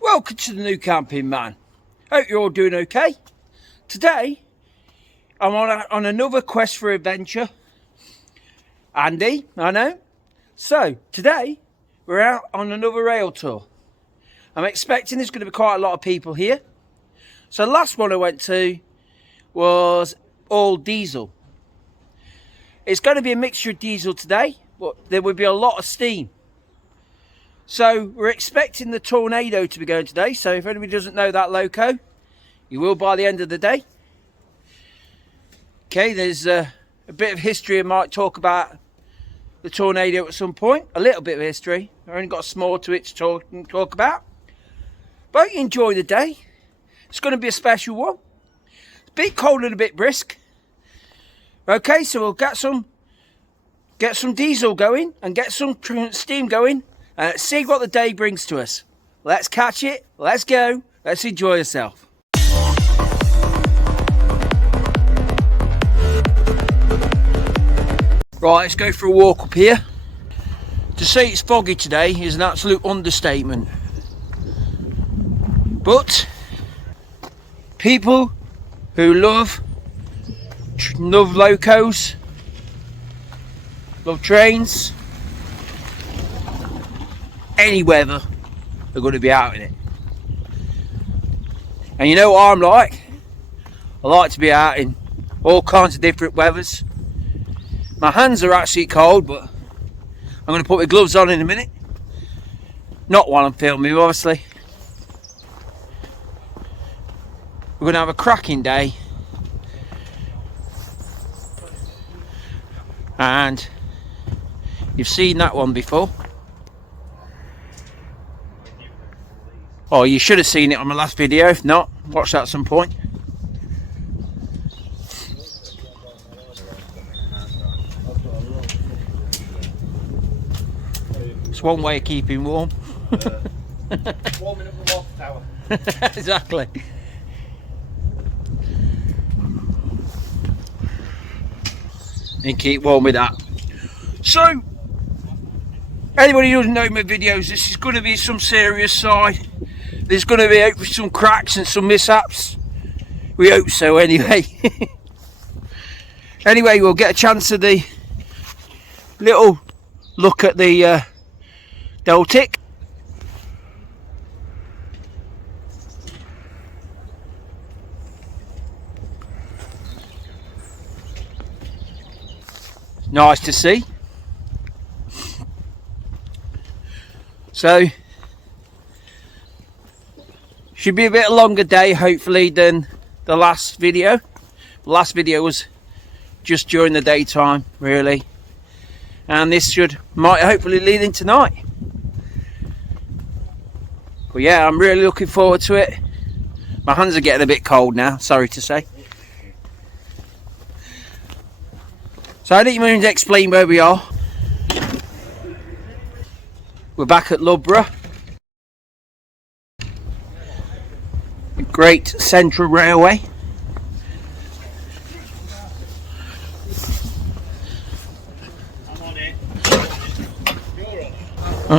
Welcome to the New Camping Man. Hope you're all doing okay. Today I'm on another quest for adventure. Andy, I know. So today we're out on another rail tour. I'm expecting there's going to be quite a lot of people here. So the last one I went to was all diesel. It's going to be a mixture of diesel today, but there will be a lot of steam. So we're expecting the Tornado to be going today. So if anybody doesn't know that loco, you will by the end of the day. Okay, there's a bit of history I might talk about the Tornado at some point. A little bit of history. I've only got a small to it to talk about. But enjoy the day. It's going to be a special one. It's a bit cold and a bit brisk. Okay, so we'll get some diesel going and get some steam going. And let's see what the day brings to us. Let's catch it. Let's go. Let's enjoy yourself. Right, let's go for a walk up here. To say it's foggy today is an absolute understatement. But people who love locos, love trains, any weather, are going to be out in it. And you know what I'm like? I like to be out in all kinds of different weathers. My hands are actually cold, but I'm going to put my gloves on in a minute. Not while I'm filming, obviously. We're going to have a cracking day. And you've seen that one before. Oh, you should have seen it on my last video. If not, watch that at some point. It's one way of keeping warm. Warming up the water tower. Exactly. And keep warm with that. So, anybody who doesn't know my videos, this is going to be some serious side. There's going to be some cracks and some mishaps. We hope so anyway. Anyway, we'll get a chance of the little look at the Deltic. Nice to see. So should be a bit longer day hopefully than the last video. The last video was just during the daytime really, and this might hopefully lead into night. But yeah, I'm really looking forward to it. My hands are getting a bit cold now, sorry to say. So I didn't even explain where we are. We're back at Loughborough. The Great Central Railway.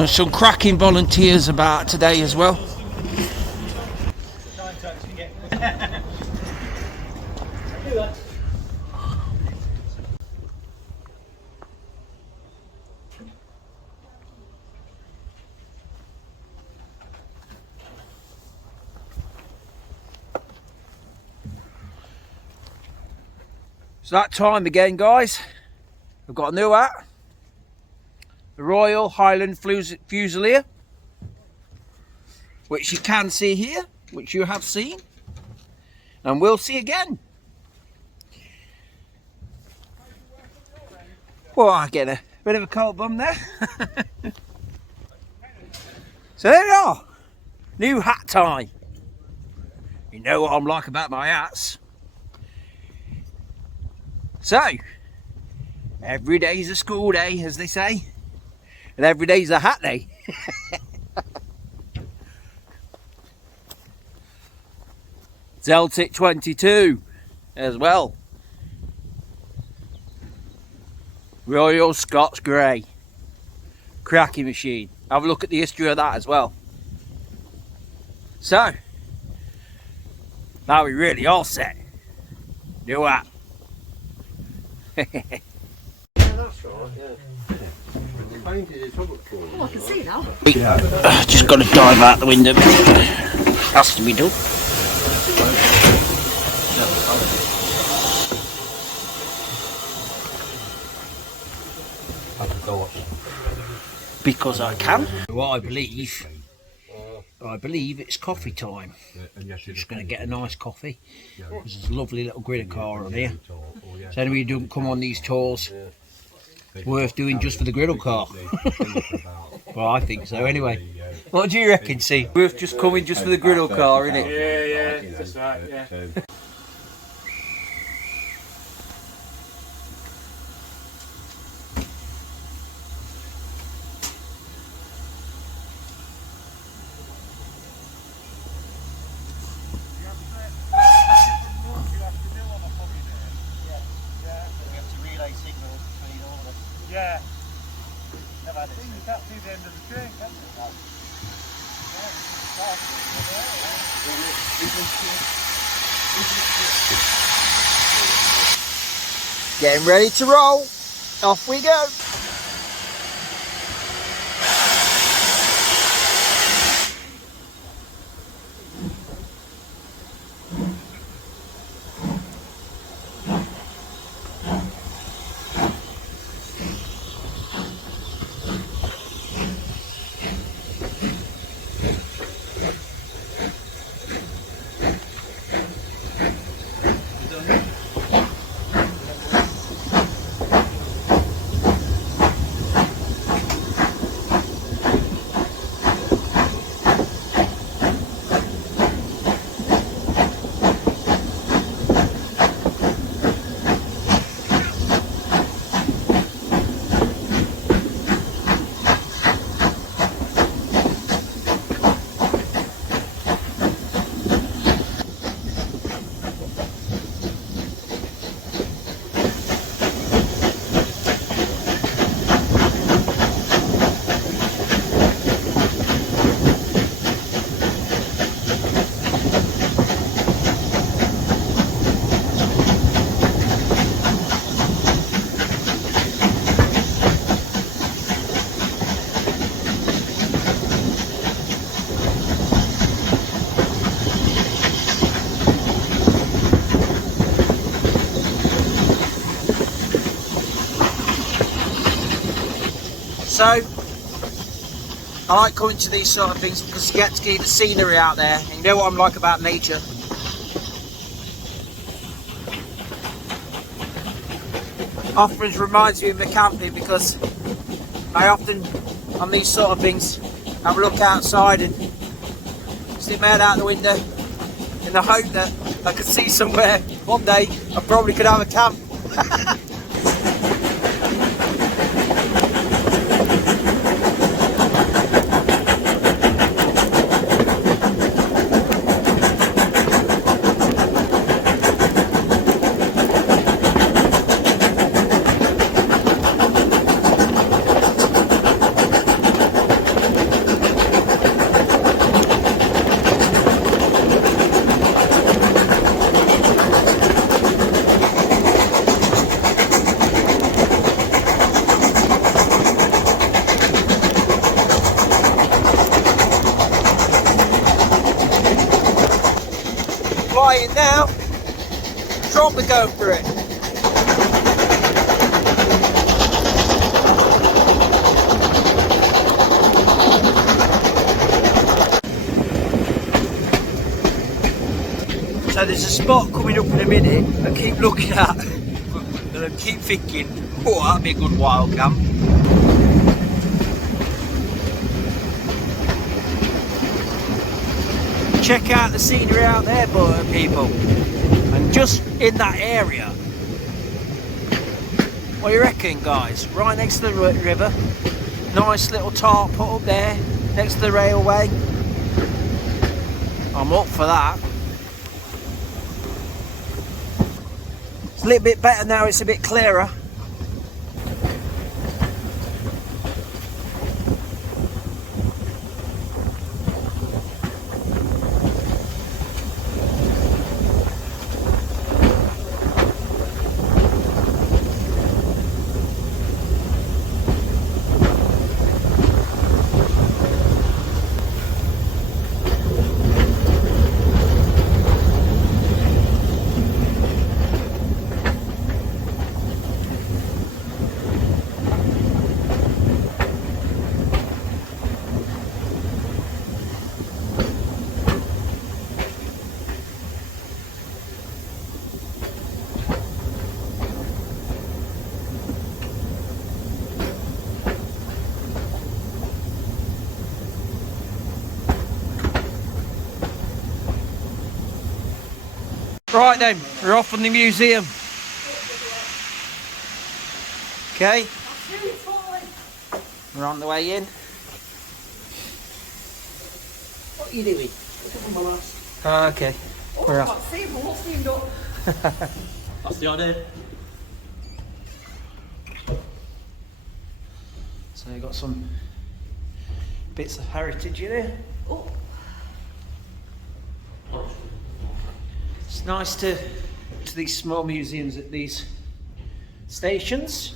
Some cracking volunteers about today as well. It's that time again, guys. We've got a new hat. The Royal Highland Fusilier, which you can see here, which you have seen, and will see again. Well, I get a bit of a cold bum there. So there we are, new hat time. You know what I'm like about my hats. So, every day's a school day, as they say. And every day's a hat day. Celtic 22 as well. Royal Scots Grey. Cracking machine. Have a look at the history of that as well. So, now we really all set. Do that. Yeah, that's right, yeah. Oh, I can see now. Just got to dive out the window. Has to be done. Because I can. Well, I believe it's coffee time. Just going to get a nice coffee. There's a lovely little griddle car on here. So anybody who doesn't come on these tours, it's worth doing just for the griddle car. Well, I think so anyway. What do you reckon, see? Worth just coming just for the griddle car, innit? Yeah, that's right, yeah. Yeah. Never had it. You can't see the end of the train, can you? No. Getting ready to roll. Off we go. So, I like coming to these sort of things because you get to see the scenery out there, and you know what I'm like about nature. Often reminds me of my camping because I often, on these sort of things, have a look outside and stick my head out the window in the hope that I could see somewhere one day I probably could have a camp. Flying now, drop the go for it. So there's a spot coming up in a minute I keep looking at and I keep thinking, oh, that'd be a good wild camp. Check out the scenery out there, people, and just in that area. What do you reckon, guys? Right next to the river, nice little tarp put up there next to the railway. I'm up for that. It's a little bit better now, it's a bit clearer. Right then, we're off from the museum. Okay, we're on the way in. What are you doing? Okay, we're off. That's the idea. So you've got some bits of heritage in here. Oh. It's nice to these small museums at these stations.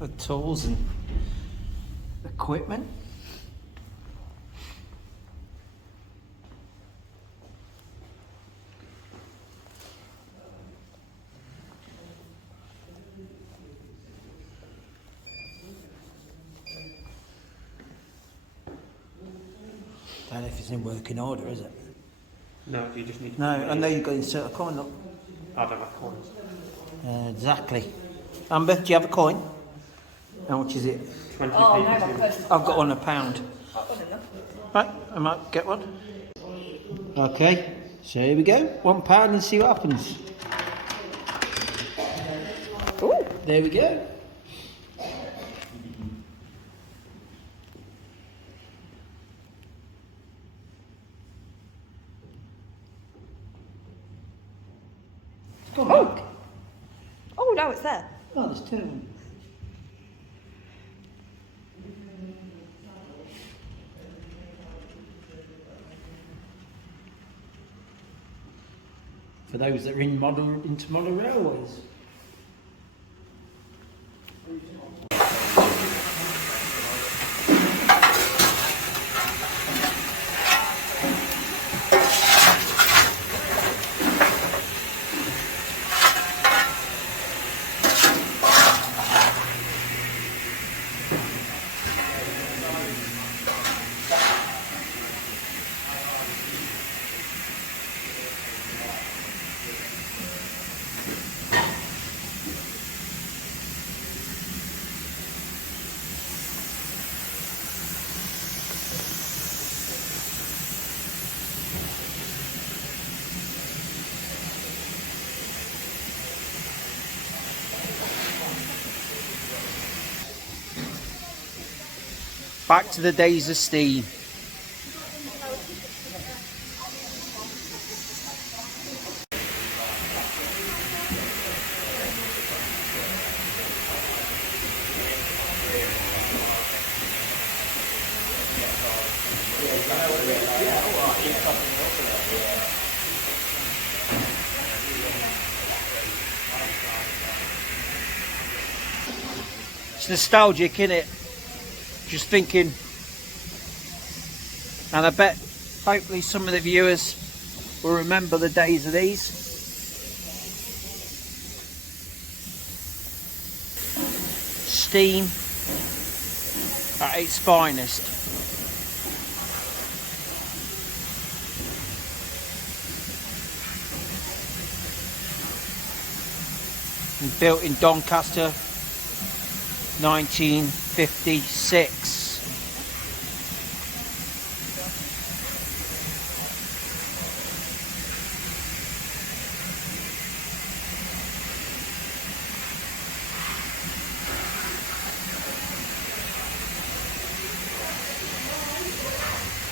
The tools and equipment. I don't know if it's in working order, is it? No, you just need to... No, I know you've got to insert a coin, look. I don't have coins. Exactly. Amber, do you have a coin? How much is it? 20 Oh, no, people. my cousin. I've got £1. I've got enough. Right, I might get one. Okay, so here we go. £1 and see what happens. Oh, there we go. Oh! Oh, no, it's there. Oh, there's two of them. For those that are into model railways. Back to the days of steam. It's nostalgic, isn't it? Just thinking, and I bet hopefully some of the viewers will remember the days of these. Steam at its finest. And built in Doncaster, 1956.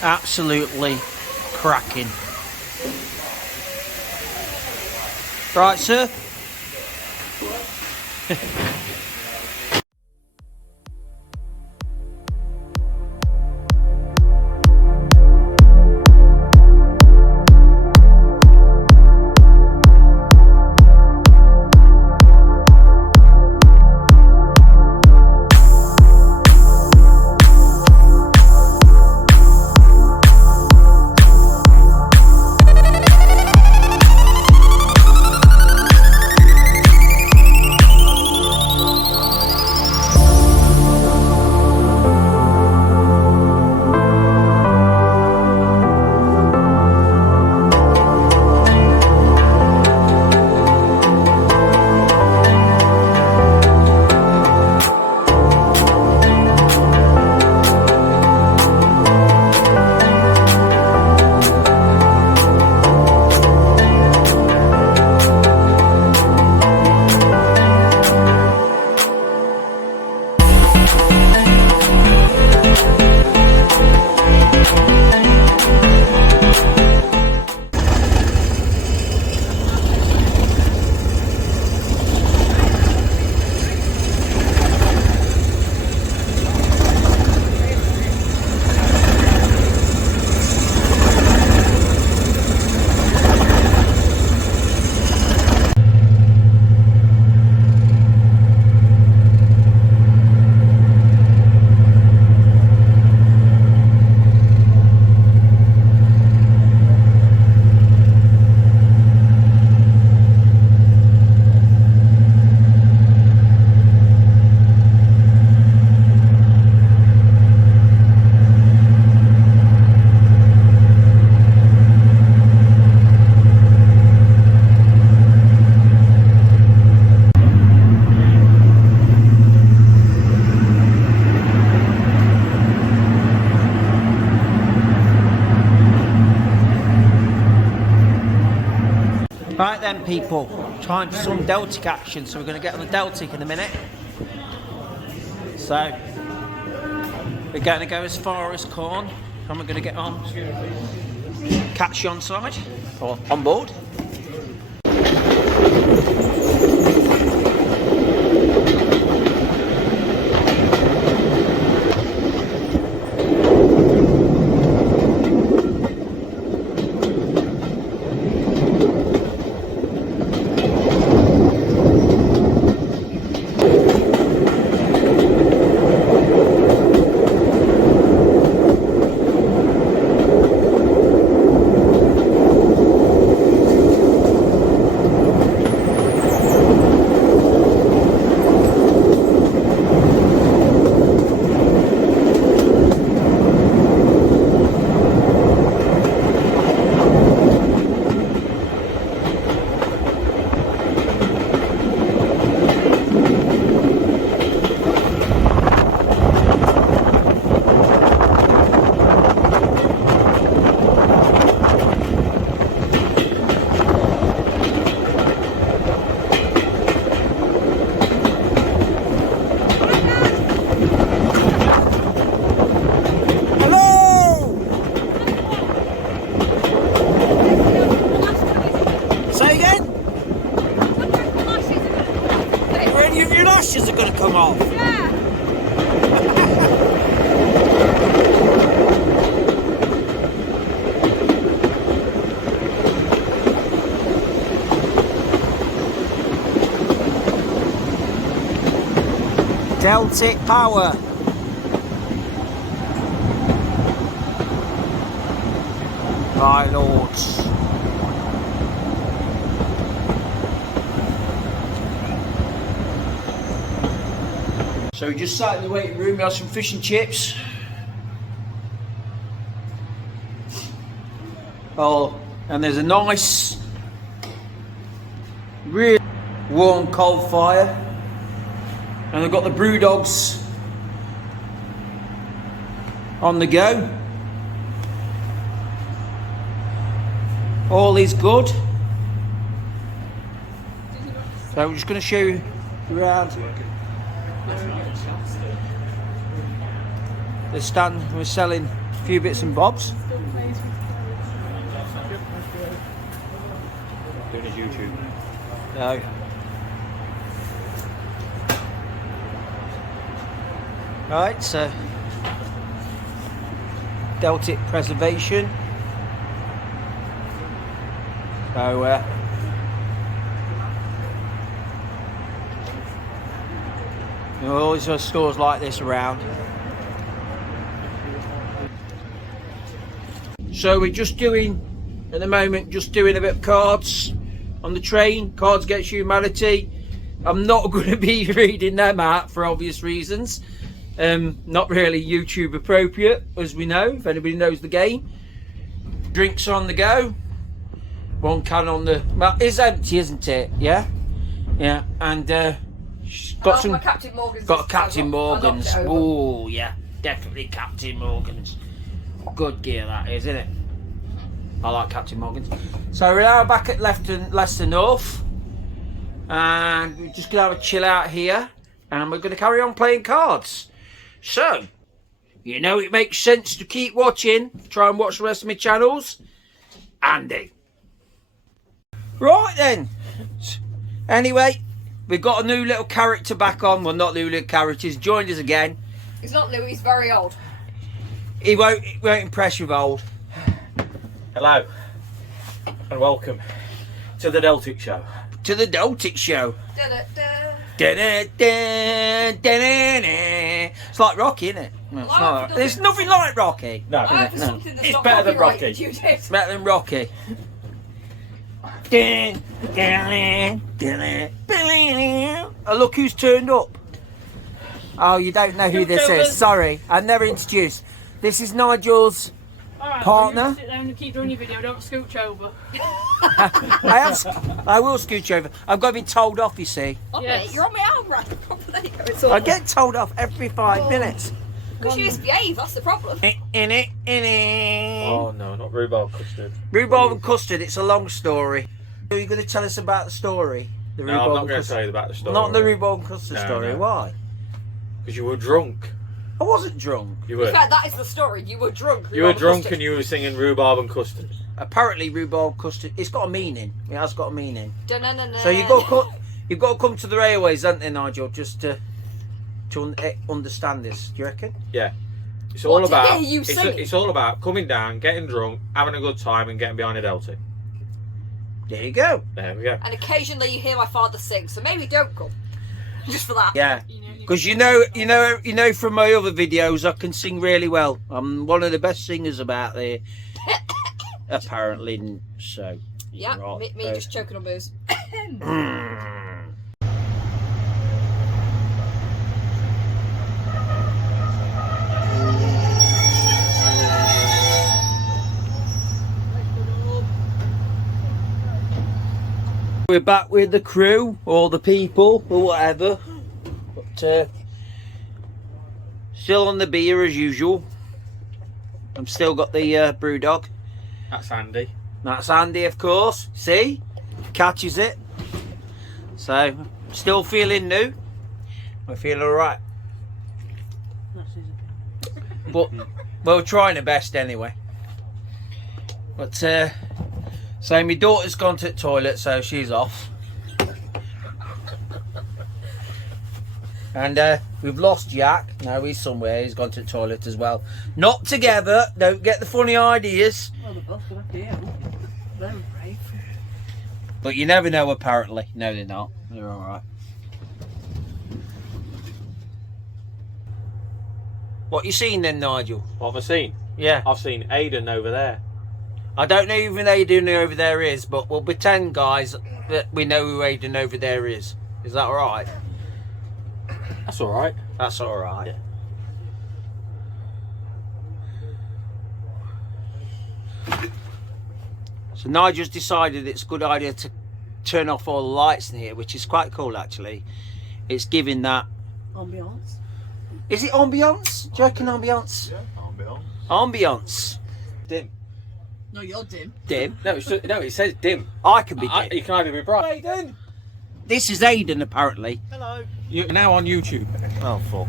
Absolutely cracking. Right, sir? Right then, people, time for some Deltic action. So we're going to get on the Deltic in a minute. So we're going to go as far as Corn, and we're going to get on, catch you on side or on board. Are going to come off. Yeah. Deltic power. My lords. So we just sat in the waiting room, we had some fish and chips. Oh, and there's a nice, really warm coal fire. And I've got the brew dogs on the go. All is good. So I'm just going to show you around the stand we're selling A few bits and bobs. Doing his YouTube. No. Right, so Deltic preservation. So there are always stores like this around. So we're just doing, at the moment, just doing a bit of cards on the train. Cards Against Humanity. I'm not going to be reading them out for obvious reasons. Not really YouTube appropriate, as we know, if anybody knows the game. Drinks on the go. One can on the... Well, it's empty, isn't it? Yeah? Yeah, and she's got some... Captain Morgan's. Got a Captain Morgan's. Oh, yeah. Definitely Captain Morgan's. Good gear that is, isn't it? I like Captain Morgan's. So we're now back at Leicester North. And we're just going to have a chill out here. And we're going to carry on playing cards. So, you know it makes sense to keep watching. Try and watch the rest of my channels. Andy. Right then. Anyway, we've got a new little character back on. Well, not new little character. He's joined us again. He's not new, he's very old. He won't impress you with old. Hello. And welcome to the Deltic Show. To the Deltic Show. Da-da-da. Da-da-da-da-da-da. It's like Rocky, isn't it? No, it's not. There's nothing like Rocky. No, I have something that's it's not better than copyrighted, Rocky. you did. It's better than Rocky. Oh, look who's turned up. Oh, you don't know who this is. Sorry, I never introduced. This is Nigel's partner. Well, sit down and keep doing your video, don't scooch over. I will scooch over. I've got to be told off, you see. Oh, Yes. mate, you're on my arm, right? There you go, it's all. I get told off every 5 minutes. Because you misbehave, that's the problem. In it. Oh no, not rhubarb custard. Rhubarb and custard, it's a long story. Are you going to tell us about the story? The No, I'm not going to tell you about the story. Not the rhubarb and custard No, story. no. Why? Because you were drunk. I wasn't drunk. You In were. fact, that is the story. You were drunk. You were drunk and you were singing rhubarb and custard. Apparently, rhubarb custard. It's got a meaning. It has got a meaning. Da-na-na-na. So you've got to come to the railways, haven't you, Nigel? Just to understand this. Do you reckon? Yeah. It's What, all to about. hear you sing? It's all about coming down, getting drunk, having a good time, and getting behind a Deltic. There you go. There we go. And occasionally you hear my father sing, so maybe don't come. Just for that. Yeah. Because you know from my other videos, I can sing really well. I'm one of the best singers about there. Apparently, so. Yeah, Right, me just choking on booze. We're back with the crew, or the people, or whatever. But still on the beer as usual. I've still got the brew dog. That's Andy. That's Andy, of course. See? Catches it. So, still feeling new. I feel alright. But we're trying the best anyway. But so my daughter's gone to the toilet, so she's off. And we've lost Jack. No, he's somewhere. He's gone to the toilet as well. Not together. Don't get the funny ideas. Well, they're both gonna have to. They're brave. But you never know, apparently. No, they're not. They're alright. What you seen then, Nigel? What have I seen? Yeah. I've seen Aiden over there. I don't know even who Aiden over there is, but we'll pretend, guys, that we know who Aiden over there is. Is that alright? That's all right. That's alright. Yeah. So Nigel's decided it's a good idea to turn off all the lights in here, which is quite cool actually. It's giving that... Ambiance. Is it ambiance? Do you reckon ambiance? Yeah, ambiance. Ambiance. Dim. No, you're dim. Dim. No, it says dim. I can be dim. You can either be bright. Aiden. This is Aiden, apparently. Hello. You're now on YouTube. Oh, fuck.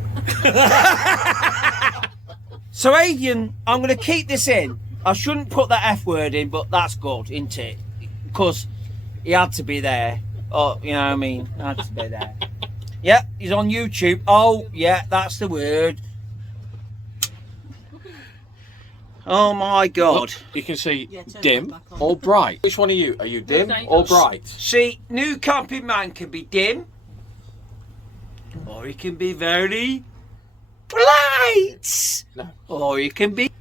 So Adrian, I'm going to keep this in. I shouldn't put that F word in, but that's good, isn't it? Because he had to be there. Oh, you know what I mean? Had to be there. Yeah, he's on YouTube. Oh, yeah, that's the word. Oh my God. Look, you can see Yeah, turn dim that back on. or bright. Which one are you? Are you dim Thank or you. bright? See, new camping man can be dim, or he can be very bright, No. or he can be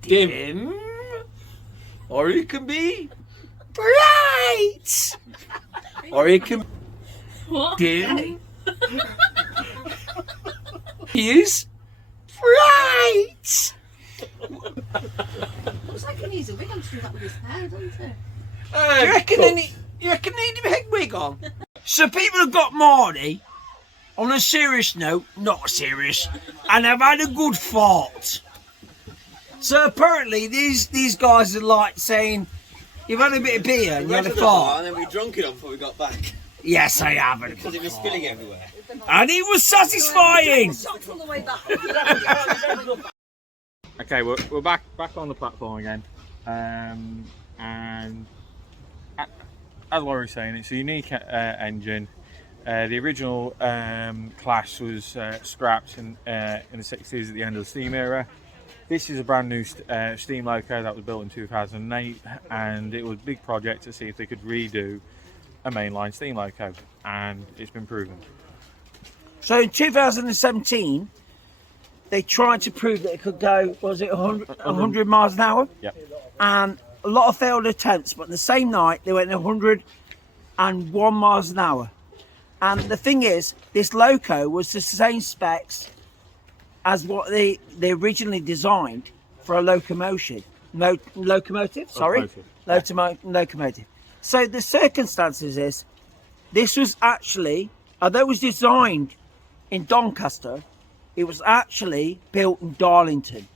dim, or he can be bright, or he can What? dim. He is bright. Looks like he needs a wig on to do that with his hair, doesn't it? Do you reckon you reckon he need a big wig on? So people have got Marty on a serious note, not serious, and have had a good fart. So apparently these guys are like saying, you've had a bit of beer and you had a fart. And then we drunk it on before we got back. Yes, I have. Because it was spilling everywhere. And it was satisfying. Shocked all the way back. Okay, we're back on the platform again, and as Laurie was saying, it's a unique engine. The original Clash was scrapped in the 60s at the end of the steam era. This is a brand new steam loco that was built in 2008, and it was a big project to see if they could redo a mainline steam loco, and it's been proven. So in 2017, they tried to prove that it could go, was it 100 miles an hour? Yep. And a lot of failed attempts, but the same night they went 101 miles an hour. And the thing is, this loco was the same specs as what they originally designed for a locomotive. Locomotive. So the circumstances is, this was actually, although it was designed in Doncaster, it was actually built in Darlington.